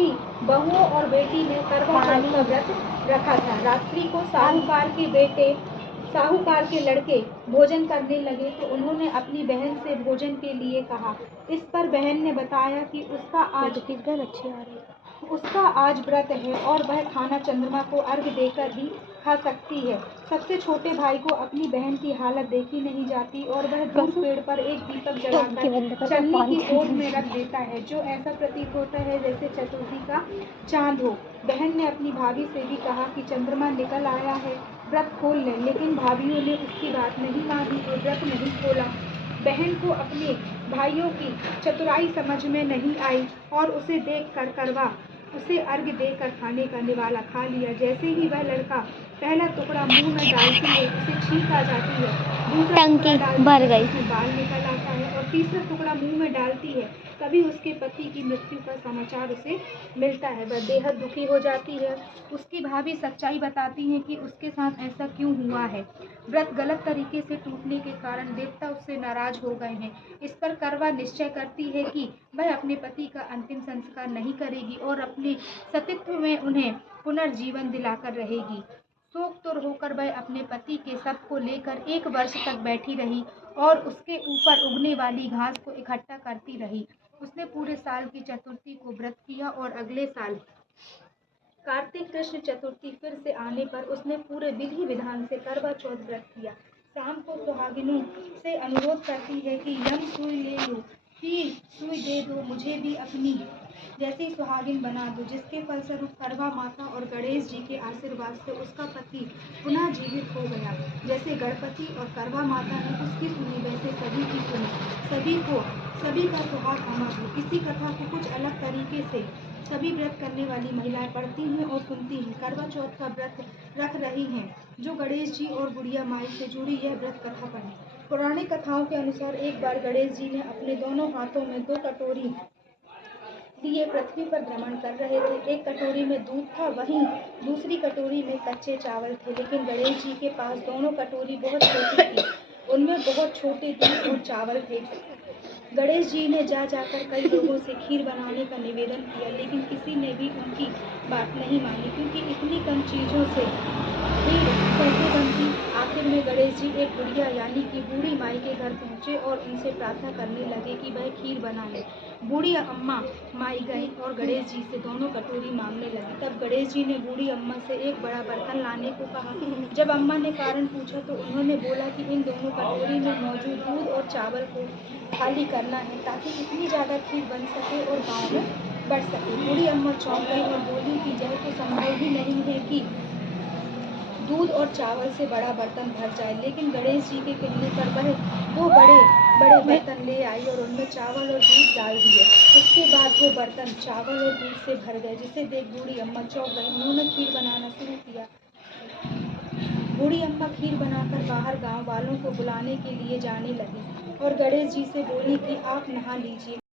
बहुओं और बेटी ने करवा चौथ का व्रत रखा था। रात्रि को साहूकार के लड़के भोजन करने लगे तो उन्होंने अपनी बहन से भोजन के लिए कहा। इस पर बहन ने बताया कि उसका आज व्रत है और वह खाना चंद्रमा को अर्घ्य देकर ही खा सकती है। सबसे छोटे भाई को अपनी बहन की हालत देखी नहीं जाती और वह दूर पेड़ पर एक दीपक जलाकर चलनी की ओट में रख देता है, जो ऐसा प्रतीत होता है जैसे चतुर्थी का चांद हो। बहन ने अपनी भाभी से भी कहा कि चंद्रमा निकल आया है, व्रत खोल ले, लेकिन भाभीयों ने उसकी बात नहीं मानी और व्रत नहीं खोला। बहन को अपने भाइयों की चतुराई समझ में नहीं आई और उसे अर्घ्य देकर खाने का निवाला खा लिया। जैसे ही वह लड़का पहला टुकड़ा मुंह में डालती है, उसे छींक आ जाती है, दूसरा टुकड़ा डालती है, उसमें बाल निकल आता है और तीसरा टुकड़ा मुंह में डालती है, तभी उसके पति की मृत्यु का समाचार उसे मिलता है। वह बेहद दुखी हो जाती है। उसकी भाभी सच्चाई बताती है कि उसके साथ ऐसा क्यों हुआ है। व्रत गलत तरीके से टूटने के कारण देवता उससे नाराज हो गए हैं। इस पर करवा निश्चय करती है कि वह अपने पति का अंतिम संस्कार नहीं करेगी और अपने सतीत्व में उन्हें पुनर्जीवन दिलाकर रहेगी। शोकतुर होकर वह अपने पति के शव को लेकर 1 वर्ष तक बैठी रही और उसके ऊपर उगने वाली घास को इकट्ठा करती रही। उसने पूरे साल की चतुर्थी को व्रत किया और अगले साल कार्तिक कृष्ण चतुर्थी फिर से आने पर उसने पूरे विधि विधान से करवा चौथ व्रत किया। शाम को सुहागिनों से अनुरोध करती है कि यम सुई ले लो, फिर सुई दे दो, मुझे भी अपनी जैसी सुहागिन बना दो, जिसके फलस्वरूप करवा माता और गणेश जी के आशीर्वाद से उसका पति पुनः जीवित हो गया। जैसे गणपति और करवा माता ने उसकी सुनी, वैसे सभी की सुनी। सभी का सुहाग अमर हो। इसी कथा को कुछ अलग तरीके से सभी व्रत करने वाली महिलाएं पढ़ती हैं और सुनती हैं। करवा चौथ का व्रत रख रही हैं जो गणेश जी और बुढ़िया माई से जुड़ी यह व्रत कथा पढ़ी। पौराणिक कथाओं के अनुसार एक बार गणेश जी ने अपने दोनों हाथों में 2 कटोरी लिए पृथ्वी पर भ्रमण कर रहे थे। एक कटोरी में दूध था, वहीं दूसरी कटोरी में कच्चे चावल थे, लेकिन गणेश जी के पास दोनों कटोरी बहुत छोटी थी, उनमें बहुत छोटे दूध और चावल थे। गणेश जी ने जाकर कई लोगों से खीर बनाने का निवेदन किया, लेकिन किसी ने भी उनकी बात नहीं मानी, क्योंकि इतनी कम चीजों से खीर कैसे बनती। आखिर में गणेश जी एक बुढ़िया यानी कि बूढ़ी माई के घर पहुँचे और उनसे प्रार्थना करने लगे कि वह खीर बना ले। बूढ़ी अम्मा माई गई और गणेश जी से दोनों कटोरी मांगने लगी। तब गणेश जी ने बूढ़ी अम्मा से एक बड़ा बर्तन लाने को कहा। जब अम्मा ने कारण पूछा तो उन्होंने बोला कि इन दोनों कटोरी में मौजूद दूध और चावल को खाली करना है, ताकि इतनी ज़्यादा खीर बन सके और गाँव में बढ़ सके। बूढ़ी अम्मा चौंक गई और बोली कि यह तो संभव ही नहीं है कि दूध और चावल से बड़ा बर्तन भर जाए। लेकिन गणेश जी के कहने पर वह 2 बड़े बर्तन ले आई और उनमें चावल और दूध डाल दिए। उसके बाद वो बर्तन चावल और दूध से भर गए, जिसे देख बूढ़ी अम्मा चौंक गई। उन्होंने खीर बनाना शुरू किया। बूढ़ी अम्मा खीर बनाकर बाहर गांव वालों को बुलाने के लिए जाने लगी और गणेश जी से बोली कि आप नहा लीजिए।